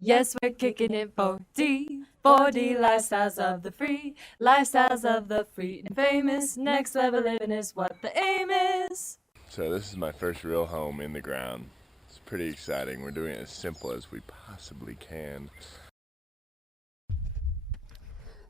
Yes, we're kicking it 4D. 4D lifestyles of the free. Lifestyles of the free and famous. Next level living is what the aim is. So this is my first real home in the ground. It's pretty exciting. We're doing it as simple as we possibly can.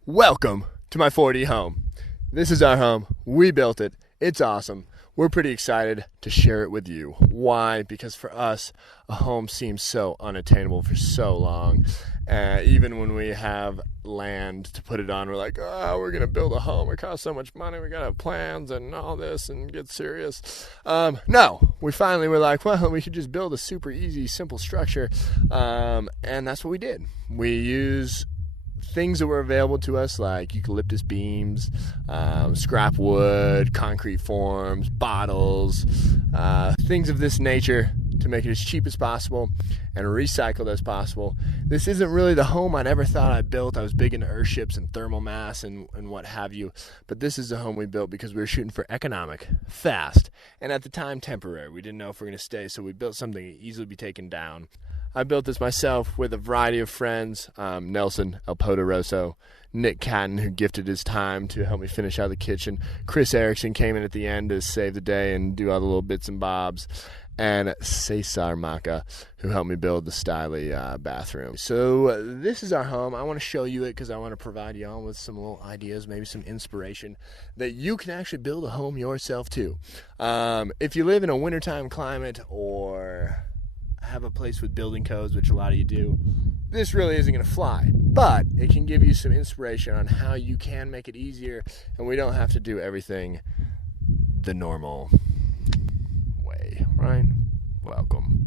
Welcome to my 4D home. This is our home. We built it. It's awesome. We're pretty excited to share it with you. Why? Because for us, a home seems so unattainable for so long. Even when we have land to put it on, we're like, oh, we're going to build a home. It costs so much money. We got to have plans and all this and get serious. No, we finally were like, well, we could just build a super easy, simple structure. And that's what we did. We use things that were available to us like eucalyptus beams, scrap wood, concrete forms, bottles, things of this nature to make it as cheap as possible and recycled as possible. This isn't really the home I never thought I built. I was big into earthships and thermal mass and what have you, but this is the home we built because we were shooting for economic, fast, and at the time temporary. We didn't know if we were going to stay, so we built something that could easily be taken down. I built this myself with a variety of friends, Nelson El Poderoso, Nick Catton, who gifted his time to help me finish out the kitchen. Chris Erickson came in at the end to save the day and do all the little bits and bobs. And Cesar Maca, who helped me build the styly bathroom. So this is our home. I want to show you it because I want to provide y'all with some little ideas, maybe some inspiration that you can actually build a home yourself too. If you live in a wintertime climate or have a place with building codes, which a lot of you do, this really isn't going to fly, but it can give you some inspiration on how you can make it easier, and we don't have to do everything the normal way, right? Welcome.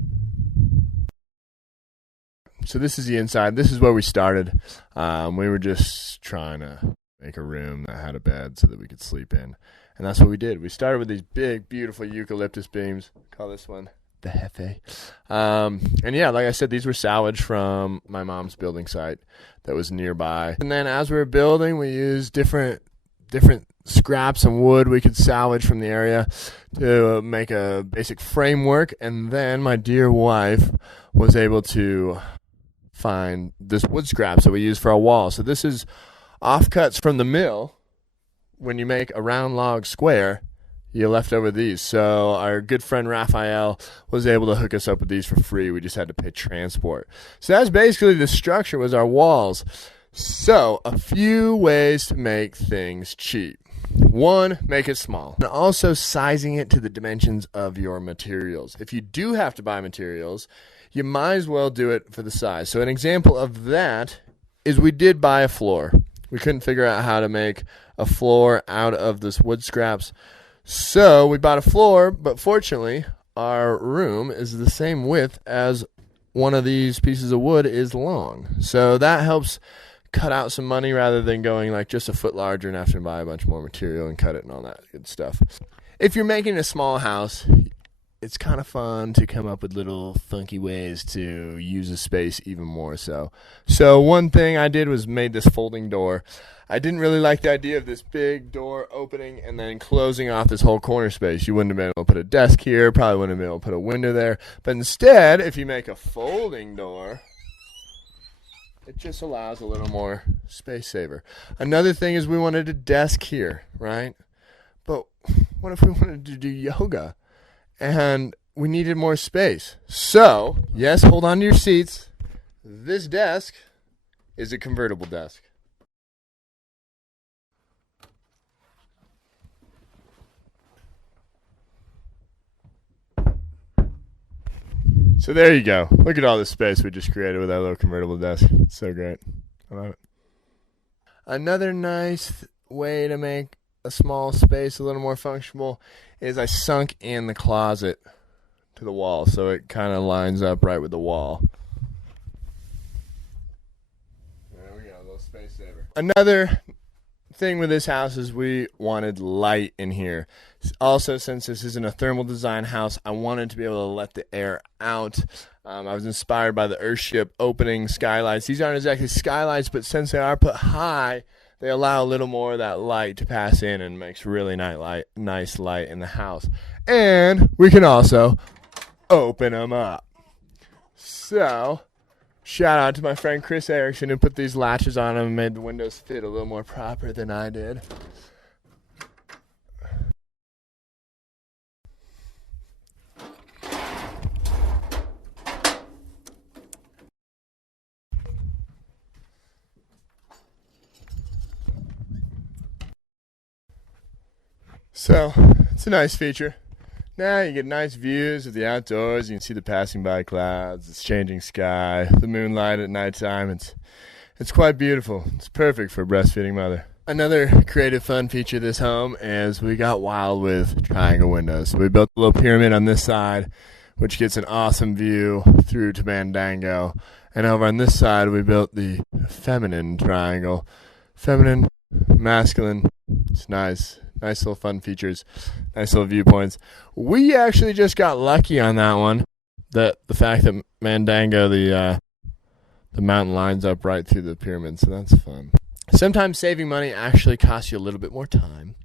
So this is the inside. This is where we started. We were just trying to make a room that had a bed so that we could sleep in, and that's what we did. We started with these big, beautiful eucalyptus beams. Call this one the Hefe. And yeah, like I said, these were salvaged from my mom's building site that was nearby. And then as we were building, we used different scraps and wood we could salvage from the area to make a basic framework. And then my dear wife was able to find this wood scraps that we use for our wall. So this is offcuts from the mill. When you make a round log square, you left over these. So our good friend Raphael was able to hook us up with these for free. We just had to pay transport. So that's basically the structure, was our walls. So a few ways to make things cheap. One, make it small. And also sizing it to the dimensions of your materials. If you do have to buy materials, you might as well do it for the size. So an example of that is we did buy a floor. We couldn't figure out how to make a floor out of this wood scraps. So we bought a floor, but fortunately, our room is the same width as one of these pieces of wood is long. So that helps cut out some money rather than going like just a foot larger and having to buy a bunch more material and cut it and all that good stuff. If you're making a small house, it's kind of fun to come up with little funky ways to use the space even more so. So one thing I did was made this folding door. I didn't really like the idea of this big door opening and then closing off this whole corner space. You wouldn't have been able to put a desk here, probably wouldn't have been able to put a window there. But instead, if you make a folding door, it just allows a little more space saver. Another thing is we wanted a desk here, right? But what if we wanted to do yoga and we needed more space? So, yes, hold on to your seats. This desk is a convertible desk. So there you go. Look at all this space we just created with that little convertible desk. It's so great. I love it. Another nice way to make a small space a little more functional is I sunk in the closet to the wall so it kind of lines up right with the wall. There we go, a little space saver. Another thing with this house is we wanted light in here. Also, since this isn't a thermal design house, I wanted to be able to let the air out. I was inspired by the Earthship opening skylights. These aren't exactly skylights, but since they are put high, they allow a little more of that light to pass in and makes really nice light in the house. And we can also open them up. So Shout out to my friend Chris Erickson who put these latches on them and made the windows fit a little more proper than I did. So, it's a nice feature. Now you get nice views of the outdoors. You can see the passing by clouds, the changing sky, the moonlight at nighttime. It's quite beautiful. It's perfect for a breastfeeding mother. Another creative fun feature of this home is we got wild with triangle windows. So we built a little pyramid on this side, which gets an awesome view through to Mandango. And over on this side, we built the feminine triangle. Feminine, masculine. It's nice. Nice little fun features, nice little viewpoints. We actually just got lucky on that one. The fact that Mandango, the mountain lines up right through the pyramid, so that's fun. Sometimes saving money actually costs you a little bit more time.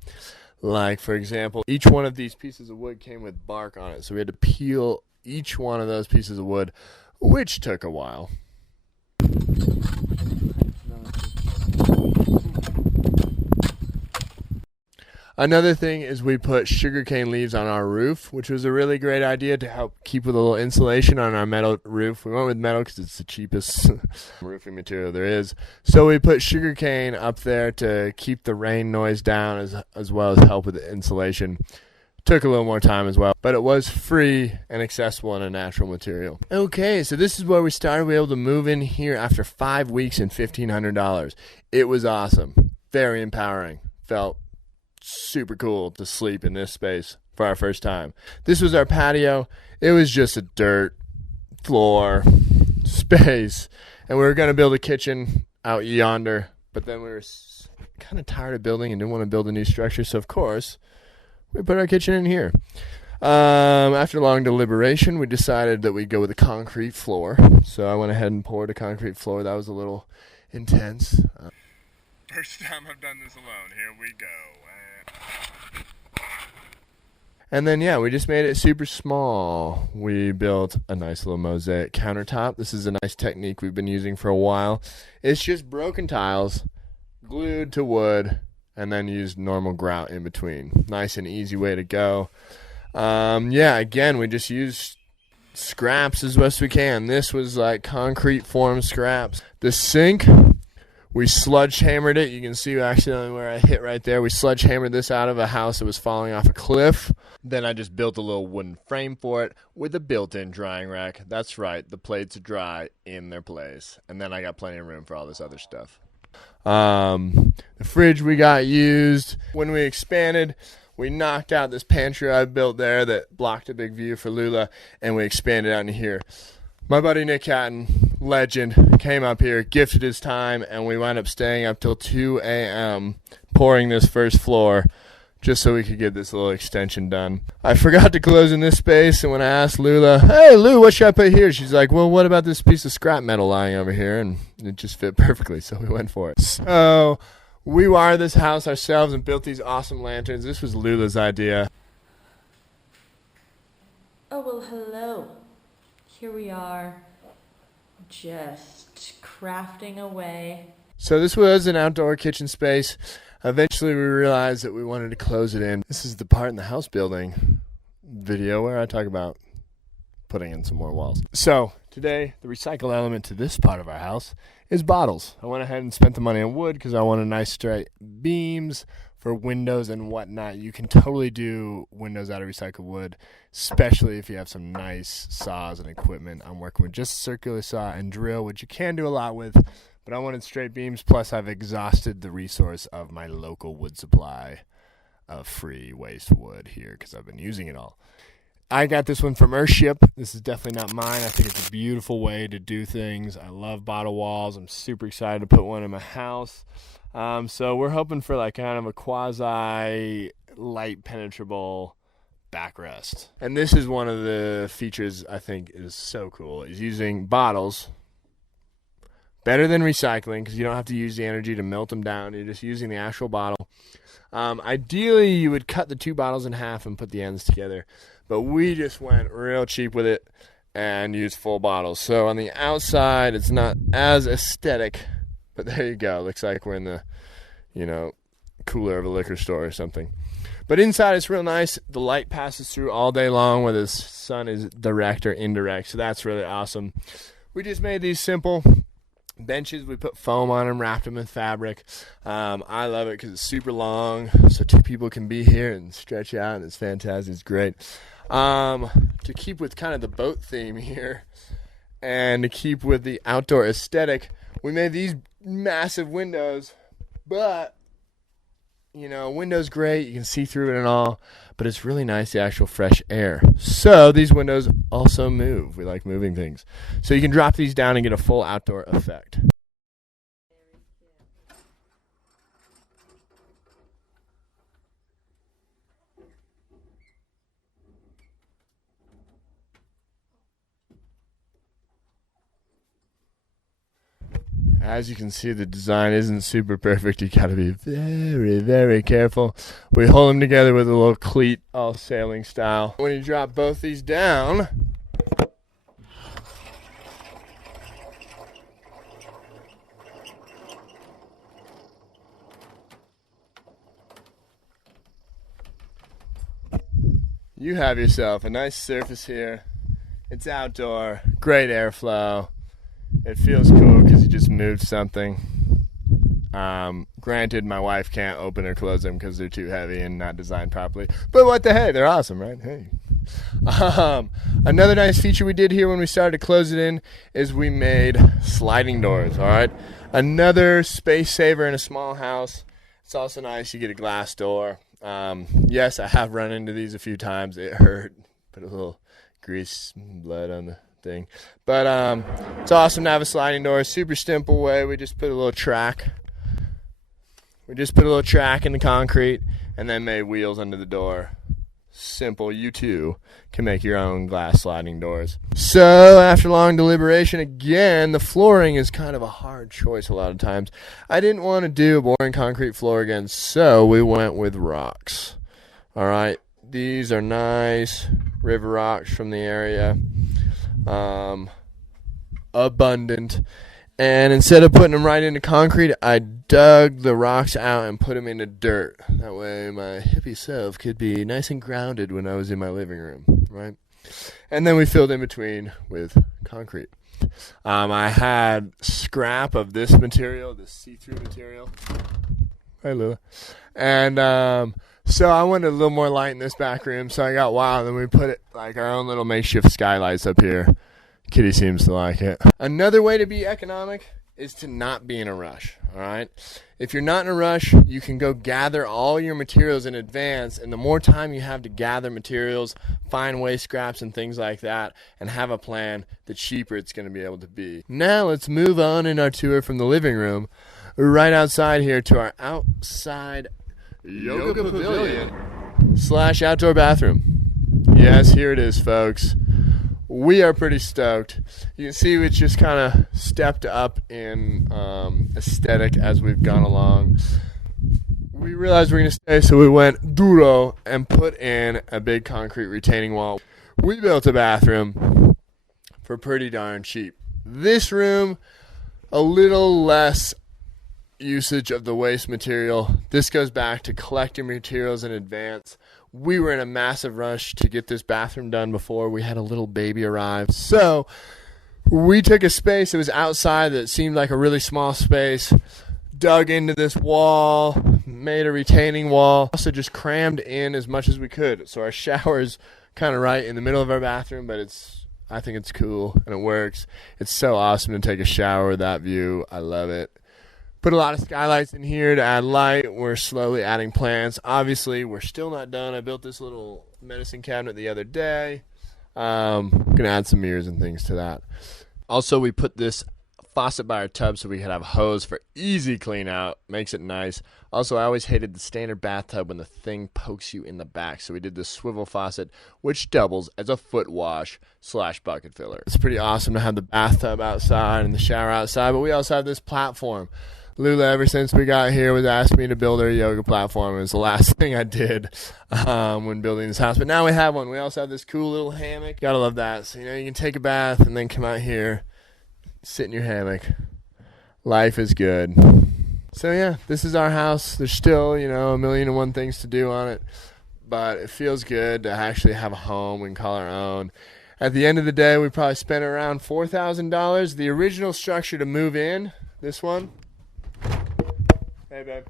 Like, for example, each one of these pieces of wood came with bark on it, so we had to peel each one of those pieces of wood, which took a while. Another thing is we put sugarcane leaves on our roof, which was a really great idea to help keep with a little insulation on our metal roof. We went with metal because it's the cheapest roofing material there is. So we put sugarcane up there to keep the rain noise down as well as help with the insulation. Took a little more time as well, but it was free and accessible and a natural material. Okay, so this is where we started. We were able to move in here after 5 weeks and $1,500. It was awesome. Very empowering. Felt super cool to sleep in this space for our first time. This was our patio. It was just a dirt floor space, and we were going to build a kitchen out yonder, but then we were kind of tired of building and didn't want to build a new structure, so of course we put our kitchen in here. After long deliberation, we decided that we'd go with a concrete floor, so I went ahead and poured a concrete floor. That was a little intense. First time I've done this alone. Here we go. And then, yeah, we just made it super small. We built a nice little mosaic countertop. This is a nice technique we've been using for a while. It's just broken tiles glued to wood and then used normal grout in between. Nice and easy way to go. Yeah, again, we just used scraps as best we can. This was like concrete form scraps. The sink, we sledgehammered it. You can see actually where I hit right there. We sledgehammered this out of a house that was falling off a cliff. Then I just built a little wooden frame for it with a built-in drying rack. That's right, the plates dry in their place. And then I got plenty of room for all this other stuff. The fridge we got used. When we expanded, we knocked out this pantry I built there that blocked a big view for Lula, and we expanded out into here. My buddy Nick Hatton, legend, came up here, gifted his time, and we wound up staying up till 2 a.m. pouring this first floor just so we could get this little extension done. I forgot to close in this space, and when I asked Lula, "Hey, Lou, what should I put here?" She's like, "Well, what about this piece of scrap metal lying over here?" And it just fit perfectly, so we went for it. So we wired this house ourselves and built these awesome lanterns. This was Lula's idea. Oh, well, hello. Here we are, just crafting away. So this was an outdoor kitchen space. Eventually we realized that we wanted to close it in. This is the part in the house building video where I talk about putting in some more walls. So today, the recycled element to this part of our house is bottles. I went ahead and spent the money on wood because I wanted nice straight beams for windows and whatnot. You can totally do windows out of recycled wood, especially if you have some nice saws and equipment. I'm working with just a circular saw and drill, which you can do a lot with, but I wanted straight beams, plus I've exhausted the resource of my local wood supply of free waste wood here because I've been using it all. I got this one from Earthship. This is definitely not mine. I think it's a beautiful way to do things. I love bottle walls. I'm super excited to put one in my house. So we're hoping for like kind of a quasi light penetrable backrest. And this is one of the features I think is so cool, is using bottles. Better than recycling because you don't have to use the energy to melt them down. You're just using the actual bottle. Ideally, you would cut the two bottles in half and put the ends together. But we just went real cheap with it. and use full bottles. So on the outside, it's not as aesthetic, but there you go. Looks like we're in the, cooler of a liquor store or something. But inside, it's real nice. The light passes through all day long, whether the sun is direct or indirect. So that's really awesome. We just made these simple benches. We put foam on them, wrapped them in fabric. I love it because it's super long, so 2 people can be here and stretch out, and it's fantastic. It's great. To keep with kind of the boat theme here, and to keep with the outdoor aesthetic, we made these massive windows. But windows great, you can see through it and all, but it's really nice, the actual fresh air. So these windows also move. We like moving things. So you can drop these down and get a full outdoor effect. As you can see, the design isn't super perfect. You gotta be very, very careful. We hold them together with a little cleat, all sailing style. When you drop both these down, you have yourself a nice surface here. It's outdoor, great airflow. It feels cool because you just moved something. Granted, my wife can't open or close them because they're too heavy and not designed properly. But what the hey, they're awesome, right? Hey. Another nice feature we did here when we started to close it in is we made sliding doors, all right? Another space saver in a small house. It's also nice. You get a glass door. Yes, I have run into these a few times. It hurt. Put a little grease and blood on the thing. But it's awesome to have a sliding door. Super simple way. We just put a little track. In the concrete and then made wheels under the door. Simple. You too can make your own glass sliding doors. So after long deliberation, again, the flooring is kind of a hard choice a lot of times. I didn't want to do a boring concrete floor again, so we went with rocks. All right. These are nice river rocks from the area. Abundant. And instead of putting them right into concrete, I dug the rocks out and put them into dirt. That way my hippie self could be nice and grounded when I was in my living room, right? And then we filled in between with concrete. I had scrap of this material, this see-through material. Hi, Lula. And so I wanted a little more light in this back room, so I got wild, and we put it like our own little makeshift skylights up here. Kitty seems to like it. Another way to be economic is to not be in a rush, all right? If you're not in a rush, you can go gather all your materials in advance, and the more time you have to gather materials, find waste scraps and things like that, and have a plan, the cheaper it's going to be able to be. Now let's move on in our tour from the living room right outside here to our outside yoga pavilion / outdoor bathroom. Yes, here it is, folks. We are pretty stoked. You can see we just kind of stepped up in aesthetic as we've gone along. We realized we're going to stay, so we went duro and put in a big concrete retaining wall. We built a bathroom for pretty darn cheap. This room, a little less usage of the waste material. This goes back to collecting materials in advance. We were in a massive rush to get this bathroom done before we had a little baby arrive. So we took a space that was outside that seemed like a really small space, dug into this wall, made a retaining wall, also just crammed in as much as we could. So our shower is kind of right in the middle of our bathroom, but I think it's cool and it works. It's so awesome to take a shower with that view. I love it. Put a lot of skylights in here to add light. We're slowly adding plants. Obviously, we're still not done. I built this little medicine cabinet the other day. Going to add some mirrors and things to that. Also, we put this faucet by our tub so we could have a hose for easy clean out. Makes it nice. Also, I always hated the standard bathtub when the thing pokes you in the back. So we did this swivel faucet, which doubles as a foot wash / bucket filler. It's pretty awesome to have the bathtub outside and the shower outside, but we also have this platform. Lula, ever since we got here, was asking me to build her a yoga platform. It was the last thing I did when building this house. But now we have one. We also have this cool little hammock. Gotta love that. So, you can take a bath and then come out here, sit in your hammock. Life is good. So, yeah, this is our house. There's still, a million and one things to do on it. But it feels good to actually have a home we can call our own. At the end of the day, we probably spent around $4,000. The original structure to move in, this one, hey babe,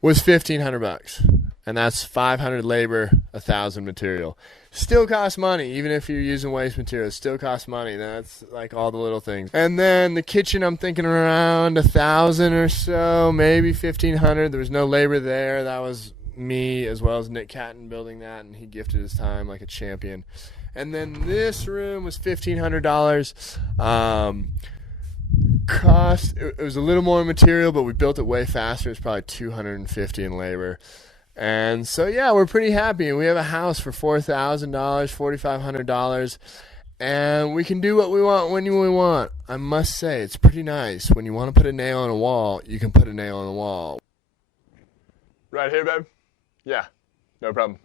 was $1,500, and that's $500 labor, $1,000 material. Still costs money, even if you're using waste material. It still costs money. That's like all the little things. And then the kitchen, I'm thinking around $1,000 or so, maybe $1,500. There was no labor there. That was me as well as Nick Catton building that, and he gifted his time like a champion. And then this room was $1,500. Cost, it was a little more material, but we built it way faster. It's probably $250 in labor. And so, yeah, we're pretty happy. We have a house for $4,000, $4,500. And we can do what we want when we want. I must say, it's pretty nice. When you want to put a nail on a wall, you can put a nail on the wall. Right here, babe? Yeah, no problem.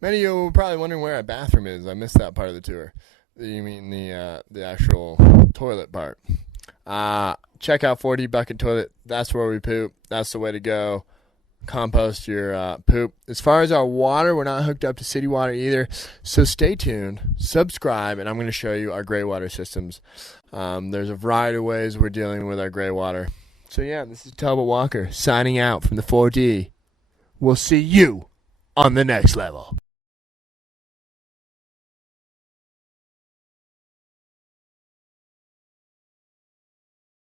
Many of you are probably wondering where our bathroom is. I missed that part of the tour. You mean the actual toilet part. Check out 4D Bucket Toilet. That's where we poop. That's the way to go. Compost your poop. As far as our water, we're not hooked up to city water either. So stay tuned. Subscribe, and I'm going to show you our gray water systems. There's a variety of ways we're dealing with our gray water. So, yeah, this is Talbot Walker signing out from the 4D. We'll see you on the next level.